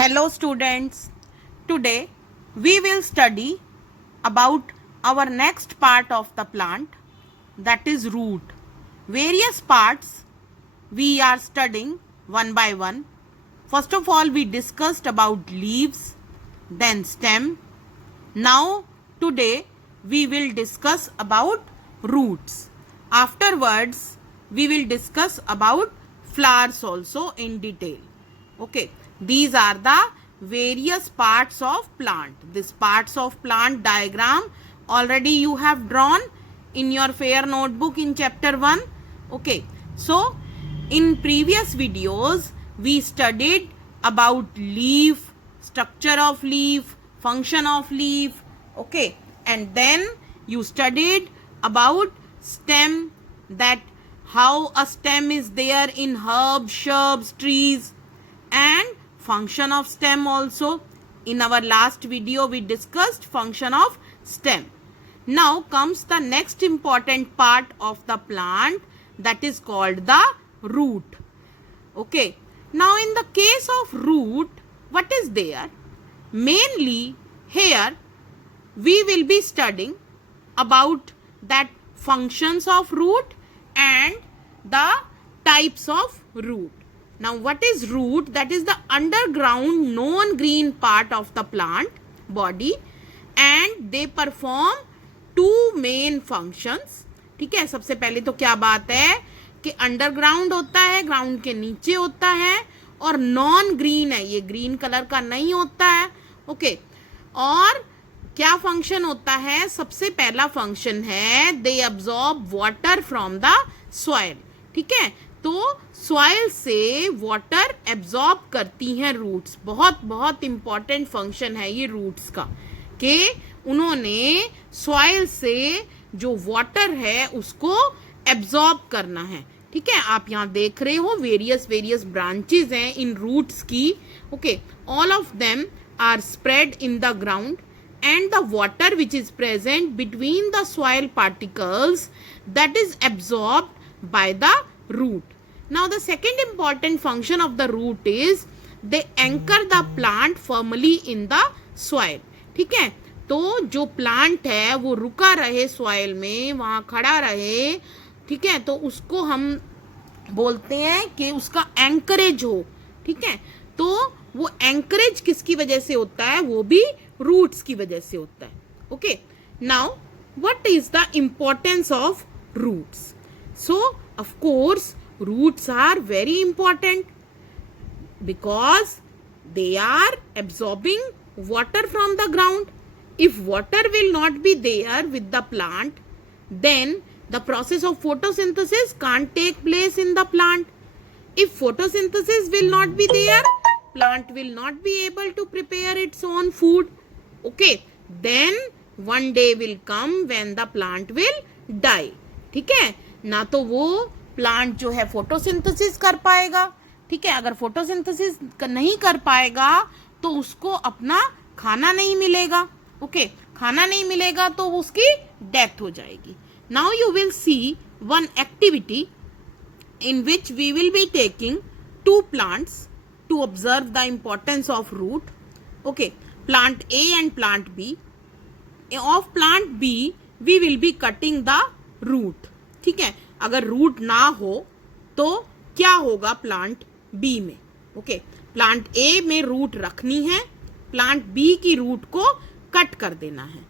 Hello students, today we will study about our next part of the plant, that is root. Various parts we are studying one by one. First of all we discussed about leaves, then stem. Now today we will discuss about roots. Afterwards we will discuss about flowers also in detail. Okay, these are the various parts of plant. This parts of plant diagram already you have drawn in your fair notebook in chapter 1. Okay, so in previous videos we studied about leaf, structure of leaf, function of leaf. Okay, and then you studied about stem, that how a stem is there in herbs, shrubs, trees, and function of stem also. In our last video we discussed function of stem. Now comes the next important part of the plant, that is called the root. Okay, now in the case of root, what is there? Mainly here we will be studying about that functions of root and the types of root. Now what is root? That is the underground non-green part of the plant body and they perform two main functions. ठीक है, सबसे पहले तो क्या बात है कि underground होता है, ग्राउंड के नीचे होता है और नॉन ग्रीन है, ये ग्रीन कलर का नहीं होता है. ओके, और क्या फंक्शन होता है? सबसे पहला फंक्शन है they absorb water from the soil. ठीक है, तो सॉइल से वाटर एब्जॉर्ब करती हैं रूट्स. बहुत बहुत इंपॉर्टेंट फंक्शन है ये रूट्स का कि उन्होंने सॉइल से जो वाटर है उसको एब्जॉर्ब करना है. ठीक है, आप यहाँ देख रहे हो वेरियस ब्रांचेस हैं इन रूट्स की. Okay, all of them are spread in the ground and the water which is present between the soil particles that is absorbed by the root. Now the second important function of the root is they anchor the plant firmly in the soil. ठीक है, तो जो plant है वो रुका रहे soil में, वहाँ खड़ा रहे. ठीक है, तो उसको हम बोलते हैं कि उसका एंकरेज हो. ठीक है, तो वो एंकरेज किसकी वजह से होता है? वो भी रूट्स की वजह से होता है. Okay, now what is the importance of roots? So of course roots are very important because they are absorbing water from the ground. If water will not be there with the plant, then the process of photosynthesis can't take place in the plant. If photosynthesis will not be there, plant will not be able to prepare its own food. Okay, then one day will come when the plant will die. ठीक है, ना तो वो plant जो है photosynthesis कर पाएगा. ठीक है, अगर फोटोसिंथेसिस नहीं कर पाएगा तो उसको अपना खाना नहीं मिलेगा. ओके, खाना नहीं मिलेगा तो उसकी डेथ हो जाएगी. Now you will see one activity in which we will be taking two plants to observe the importance of root. Okay, plant A and plant B. Of plant B we will be cutting the root. ठीक है, अगर root ना हो तो क्या होगा plant B में? Okay, plant A में root रखनी है, plant B की root को cut कर देना है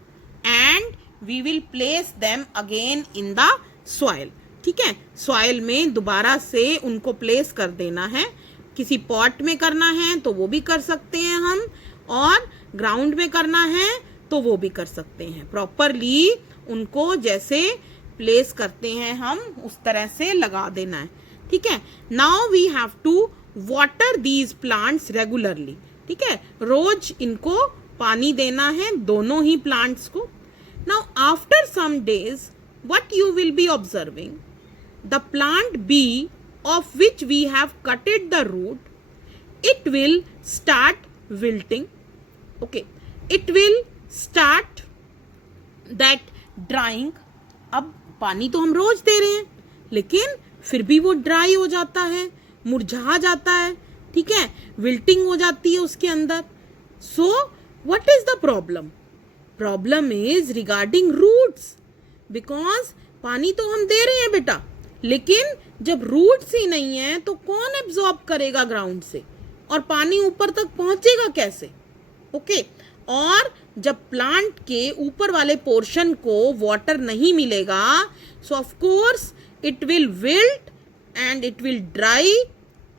and we will place them again in the soil. ठीक है, सॉइल में दोबारा से उनको प्लेस कर देना है. किसी पॉट में करना है तो वो भी कर सकते हैं हम, और ग्राउंड में करना है तो वो भी कर सकते हैं. प्रॉपरली उनको जैसे प्लेस करते हैं हम उस तरह से लगा देना है. ठीक है, now we have to water these plants regularly. ठीक है, रोज इनको पानी देना है, दोनों ही प्लांट्स को. Now after some days what you will be observing, the plant B of which we have cutted the root, it will start wilting. Okay, it will start that drying. अब पानी तो हम रोज दे रहे हैं लेकिन फिर भी वो ड्राई हो जाता है, मुरझा जाता है. ठीक है, विल्टिंग हो जाती है उसके अंदर. So what is the problem? Problem is regarding roots, because पानी तो हम दे रहे हैं बेटा, लेकिन जब रूट्स ही नहीं है तो कौन एब्जॉर्ब करेगा ग्राउंड से, और पानी ऊपर तक पहुंचेगा कैसे? ओके. और जब प्लांट के ऊपर वाले पोर्शन को वाटर नहीं मिलेगा, so of course it will wilt and it will dry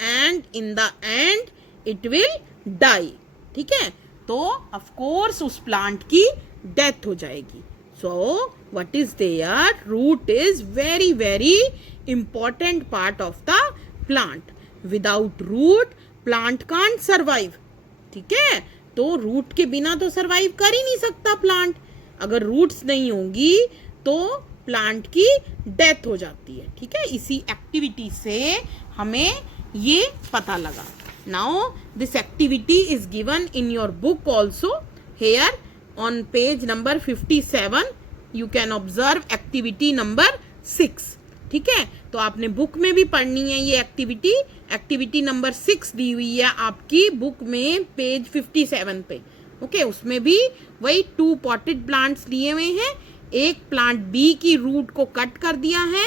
and in the end it will die. ठीक है, तो ऑफ कोर्स उस प्लांट की डेथ हो जाएगी. So what is there? Root is very very important part of the plant. Without root plant can't survive. ठीक है, तो रूट के बिना तो सरवाइव कर ही नहीं सकता प्लांट. अगर रूट्स नहीं होंगी तो प्लांट की डेथ हो जाती है. ठीक है, इसी एक्टिविटी से हमें ये पता लगा. Now this activity is given in your book also. Here on page number 57 you can observe activity number 6. ठीक है, तो आपने बुक में भी पढ़नी है ये एक्टिविटी. एक्टिविटी नंबर 6 दी हुई है आपकी बुक में पेज 57 पे. ओके, उसमें भी वही 2 पॉटेड प्लांट्स लिए हुए हैं. एक प्लांट बी की रूट को कट कर दिया है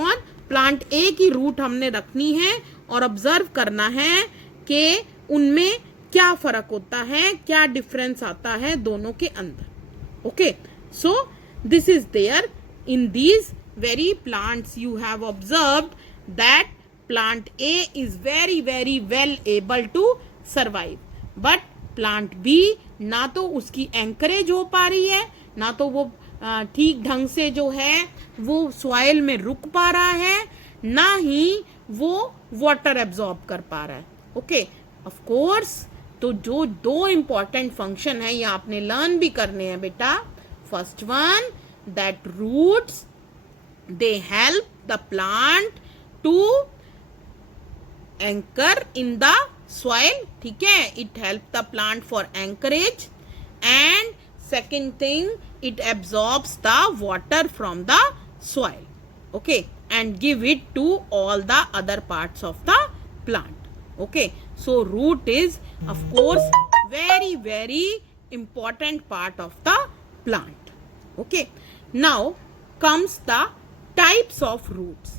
और प्लांट ए की रूट हमने रखनी है और ऑब्जर्व करना है कि उनमें क्या फर्क होता है, क्या डिफरेंस आता है दोनों के अंदर. Okay, so this is there in these very plants. You have observed that plant A is very very well able to survive, but plant B ना तो उसकी एंकरेज हो पा रही है, ना तो वो ठीक ढंग से जो है वो सॉइल में रुक पा रहा है, ना ही वो वाटर एब्जॉर्ब कर पा रहा है. ओके, ऑफ कोर्स, तो जो 2 इंपॉर्टेंट फंक्शन है ये आपने लर्न भी करने हैं बेटा. First one, that roots they help the plant to anchor in the soil. ठीक है, it help the plant for anchorage. And second thing, it absorbs the water from the soil. Okay, and give it to all the other parts of the plant. Okay, so root is of course very very important part of the plant. Okay, now comes the types of roots.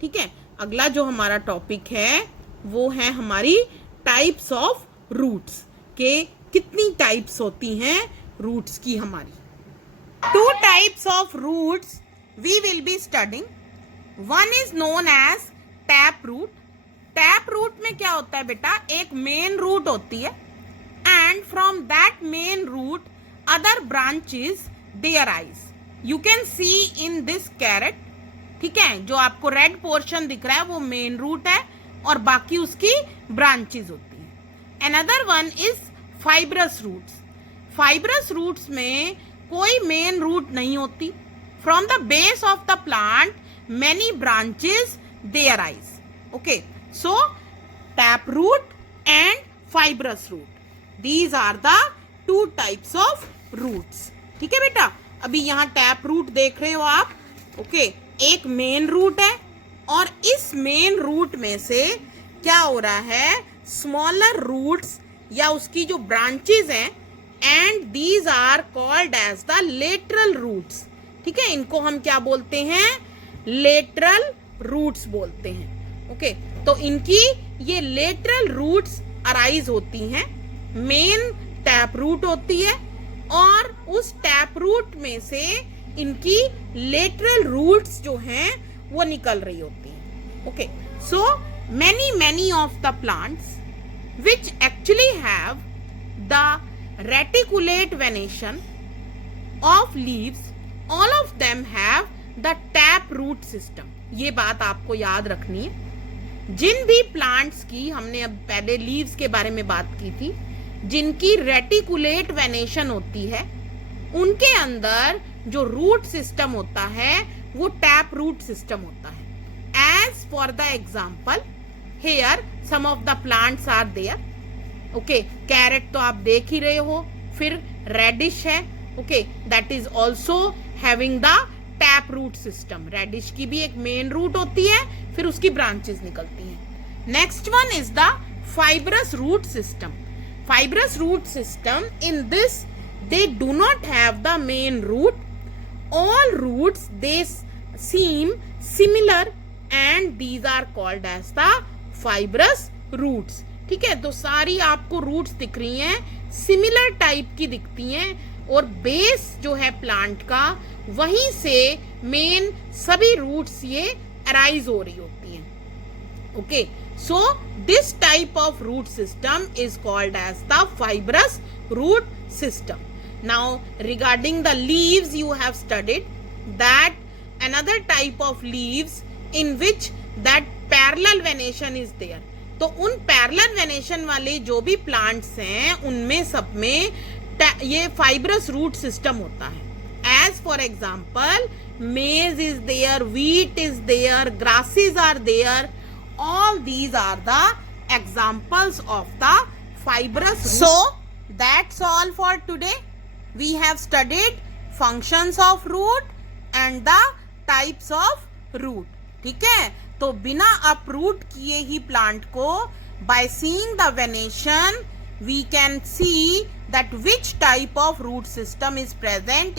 ठीक है, अगला जो हमारा topic है वो है हमारी types of roots, के कितनी टाइप्स होती हैं रूट्स की हमारी. 2 types of roots we will be studying. One is known as tap root. Tap root में क्या होता है बेटा, एक मेन रूट होती है and from that main root other branches they arise. You can see in this carrot. ठीक है, जो आपको रेड पोर्शन दिख रहा है वो मेन रूट है और बाकी उसकी ब्रांचेस होती हैं. Another one is fibrous roots. Fibrous roots में कोई मेन रूट नहीं होती. From the base of the plant many branches they arise. Okay, so tap root and fibrous root, these are the 2 types of roots. ठीक है बेटा, अभी यहाँ tap root देख रहे हो आप. ओके, एक मेन रूट है और इस मेन रूट में से क्या हो रहा है, स्मॉलर रूट्स या उसकी जो ब्रांचेस हैं, and these are called as the lateral roots. ठीक है, इनको हम क्या बोलते हैं, लेटरल रूट्स बोलते हैं. ओके, तो इनकी ये लेटरल रूट्स अराइज होती हैं. मेन टैप रूट होती है और उस टैप रूट में से इनकी लेटरल रूट्स जो हैं वो निकल रही होती हैं. Okay, so many of the plants which actually have the reticulate venation of leaves, all of them have the tap root system. ये बात आपको याद रखनी है. जिन भी प्लांट्स की हमने अब पहले लीव्स के बारे में बात की थी, जिनकी रेटिकुलेट वेनेशन होती है, उनके अंदर जो रूट सिस्टम होता है वो टैप रूट सिस्टम होता है. As for the example, here some of the plants are there. Okay, carrot तो आप देख ही रहे हो, फिर रेडिश है. Okay, that is also having the tap root system. Radish की भी एक मेन रूट होती है, फिर उसकी ब्रांचेस निकलती हैं. Next one is the fibrous root system. Fibrous root system, in this they do not have the main root. All roots they seem similar and these are called as the fibrous roots. ठीक है, तो सारी आपको roots दिख रही हैं, similar type की दिखती हैं और बेस जो है प्लांट का वहीं से मेन सभी रूट्स ये अराइज हो रही होती हैं. Okay, so this type of root system is called as the fibrous root system. Now, regarding the leaves, you have studied that another type of leaves in which that parallel venation is there. तो उन parallel venation वाले जो भी plants हैं उनमें सब में ये फाइब्रस रूट सिस्टम होता है. As for example, maize is there, wheat is there, grasses are there. All these are the examples of the fibrous root. So that's all for today. We have studied functions of root and the types of root. ठीक है, तो बिना uproot किए ही plant को by seeing the venation we can see that which type of root system is present in